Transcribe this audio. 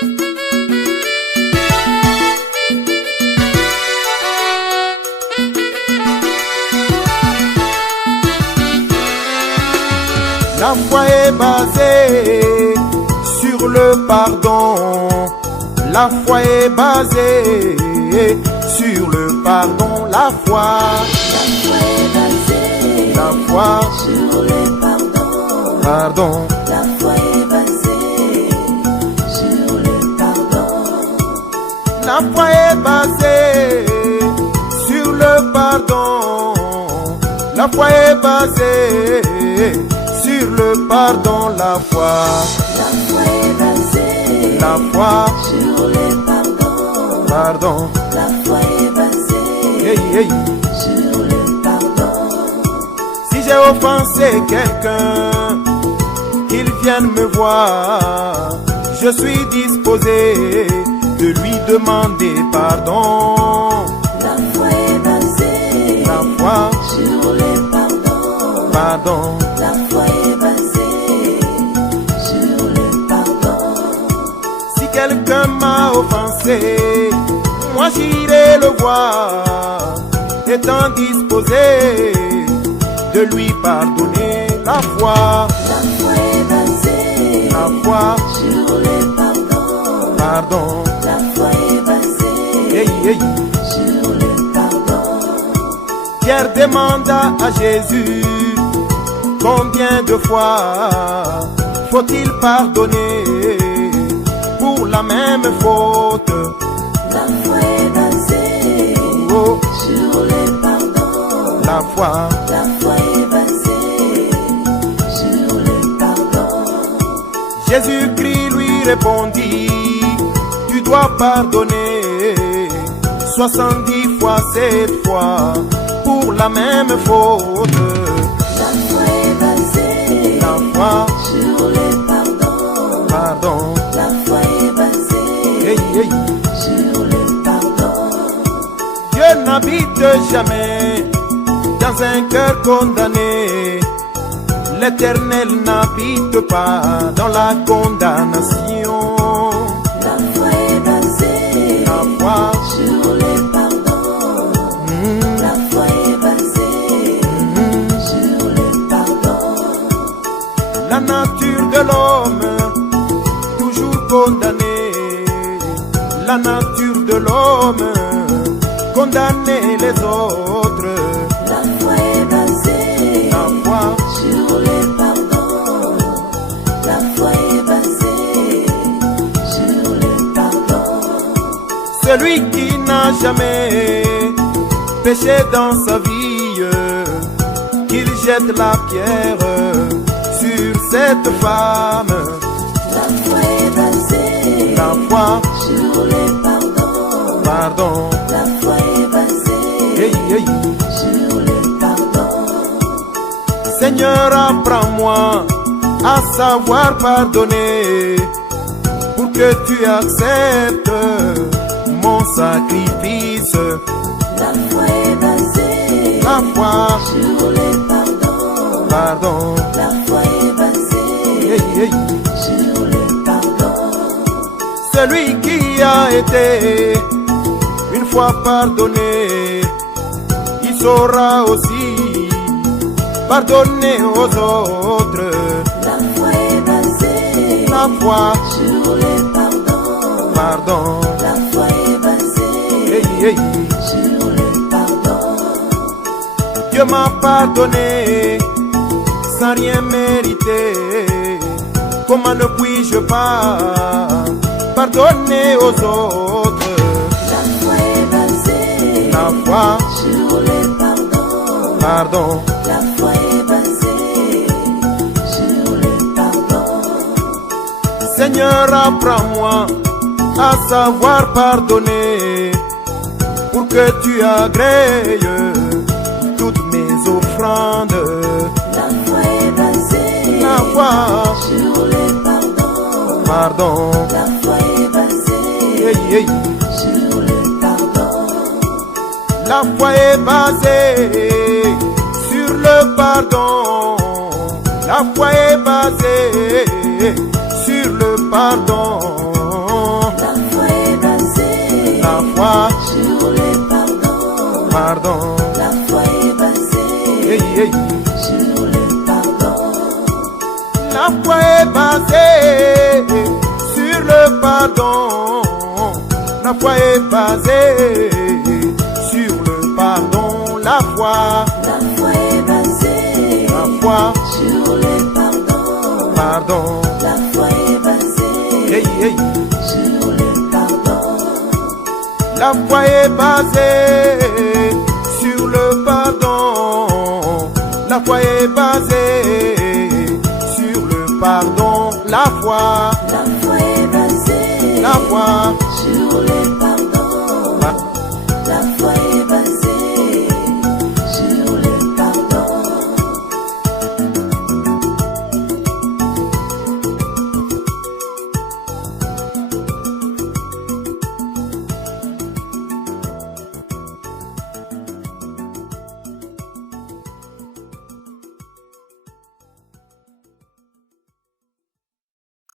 La foi est basée sur le pardon. La foi est basée sur le pardon. La foi est basée la foi sur le pardon. Pardon. La foi est basée sur le pardon. La foi est basée sur le pardon. La foi est basée sur le pardon. La foi est basée la foi sur le pardon. Pardon. La foi est basée sur le pardon. Si j'ai offensé quelqu'un, qu'il vienne me voir, je suis disposé de lui demander pardon. La foi est basée La foi sur le pardon. Pardon. La foi est basée sur le pardon. Si quelqu'un m'a offensé, moi j'irai le voir, étant disposé de lui pardonner. La foi est basée la foi sur le pardon. Pardon. La foi est basée sur le pardon. Pierre demanda à Jésus, combien de fois faut-il pardonner pour la même faute? La foi est basée sur le pardon. La foi est basée sur le pardon. Jésus-Christ lui répondit, tu dois pardonner 70 fois 7 fois pour la même faute. La foi est basée sur le pardon. Pardon. La foi est basée sur le pardon. Dieu n'habite jamais dans un cœur condamné. L'Éternel n'habite pas dans la condamnation. La foi est basée sur le pardon. La foi est basée sur le pardon. La nature de l'homme, toujours condamnée. La nature de l'homme, condamner les autres. La foi est basée sur le pardon. La foi est basée sur le pardon. Celui qui n'a jamais péché dans sa vie, qu'il jette la pierre sur cette femme. La foi est basée sur le pardon. Pardon. La foi est basée sur le pardon. Seigneur, apprends-moi à savoir pardonner pour que tu acceptes mon sacrifice. La foi est basée sur le pardon. Pardon. La foi est basée sur le pardon. Celui qui a été une fois pardonné, il saura aussi pardonner aux autres. La foi est basée sur le pardon. Pardon. La foi est basée sur le pardon. Dieu m'a pardonné sans rien mériter. Comment ne puis-je pas pardonner aux autres? La foi est basée sur le pardon. Pardon. La foi est basée sur le pardon. Seigneur, apprends-moi à savoir pardonner pour que tu agrées toutes mes offrandes. La foi est basée sur le pardon. Pardon. La foi est basée sur le pardon. La foi est basée sur le pardon. La foi est basée sur le pardon. sur le pardon. La foi est basée sur le pardon. La foi est basée sur le pardon. La foi est basée sur le pardon. Pardon. La foi est basée sur le pardon. La foi est basée sur le pardon. La foi est basée sur le pardon. La foi est basée La foi